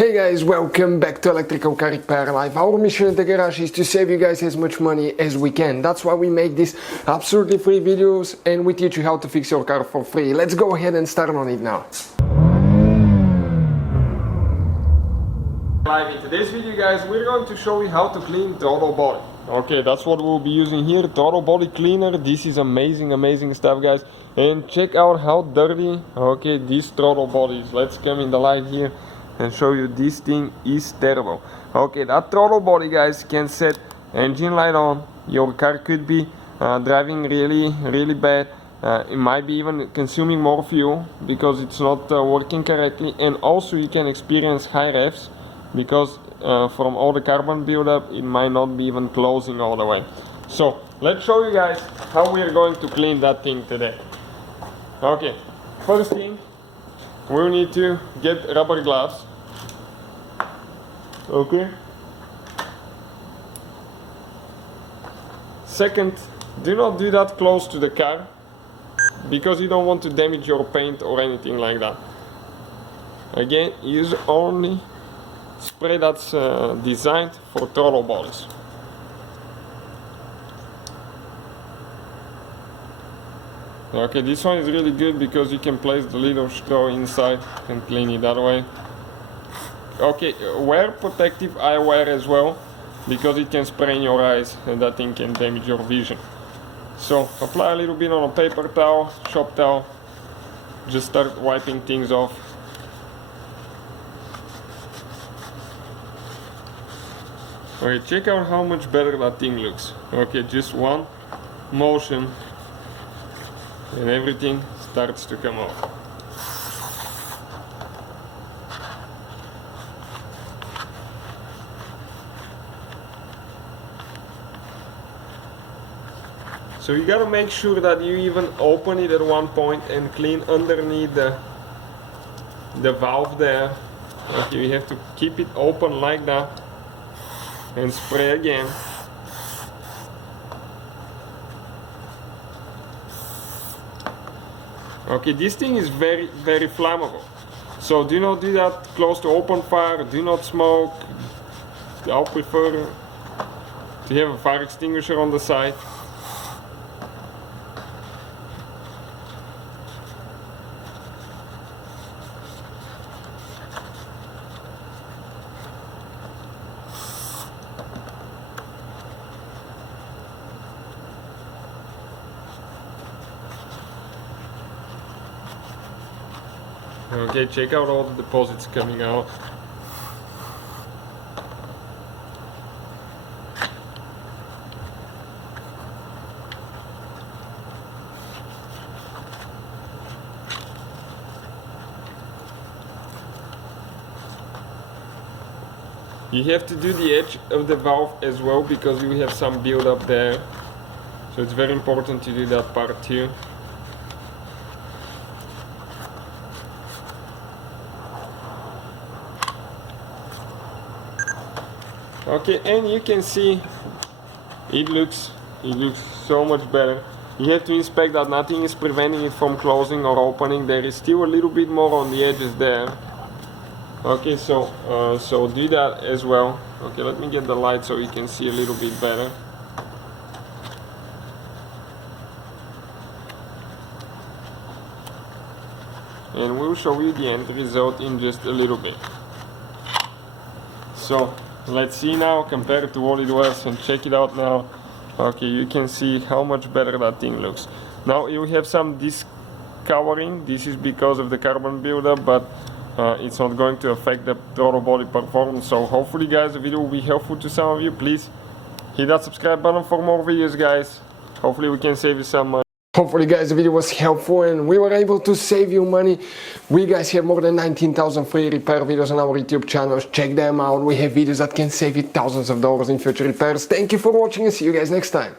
Hey guys, welcome back to Electrical Car Repair Live. Our mission in the garage is to save you guys as much money as we can. That's why we make these absolutely free videos and we teach you how to fix your car for free. Let's go ahead and start on it now. Live in today's video guys, we're going to show you how to clean throttle body. Okay, that's what we'll be using here, throttle body cleaner. This is amazing stuff guys. And check out how dirty, okay, this throttle body is. Let's come in the light here and show you this thing is terrible. Okay, that throttle body guys can set engine light on. Your car could be driving really bad. It might be even consuming more fuel because it's not working correctly, and also you can experience high revs because from all the carbon buildup it might not be even closing all the way. So let's show you guys how we are going to clean that thing today. Okay, first thing, we'll need to get rubber gloves. Okay. Second, do not do that close to the car because you don't want to damage your paint or anything like that. Again, use only spray that's designed for throttle bodies. Okay, this one is really good because you can place the little straw inside and clean it that way. Okay, wear protective eyewear as well because it can spray in your eyes and that thing can damage your vision. So apply a little bit on a paper towel, shop towel, just start wiping things off. Okay, check out how much better that thing looks. Okay, just one motion and everything starts to come off. So you gotta make sure that you even open it at one point and clean underneath the valve there. Okay, you have to keep it open like that and spray again. Okay, this thing is very flammable, so do not do that close to open fire. Do not smoke. I'll prefer to have a fire extinguisher on the side. Okay, check out all the deposits coming out. You have to do the edge of the valve as well because you have some buildup there. So it's very important to do that part too. Okay, and you can see it looks so much better. You have to inspect that nothing is preventing it from closing or opening. There is still a little bit more on the edges there. Okay, so do that as well. Okay, let me get the light so you can see a little bit better. And we'll show you the end result in just a little bit. So let's see now compared to what it was, and check it out now. Okay, you can see how much better that thing looks. Now you have some discoloring. This is because of the carbon buildup, but it's not going to affect the throttle body performance. So hopefully guys, the video will be helpful to some of you. Please hit that subscribe button for more videos guys. Hopefully we can save you some money. Hopefully guys the video was helpful and we were able to save you money. We guys have more than 19,000 free repair videos on our YouTube channels. Check them out. We have videos that can save you thousands of dollars in future repairs. Thank you for watching and see you guys next time.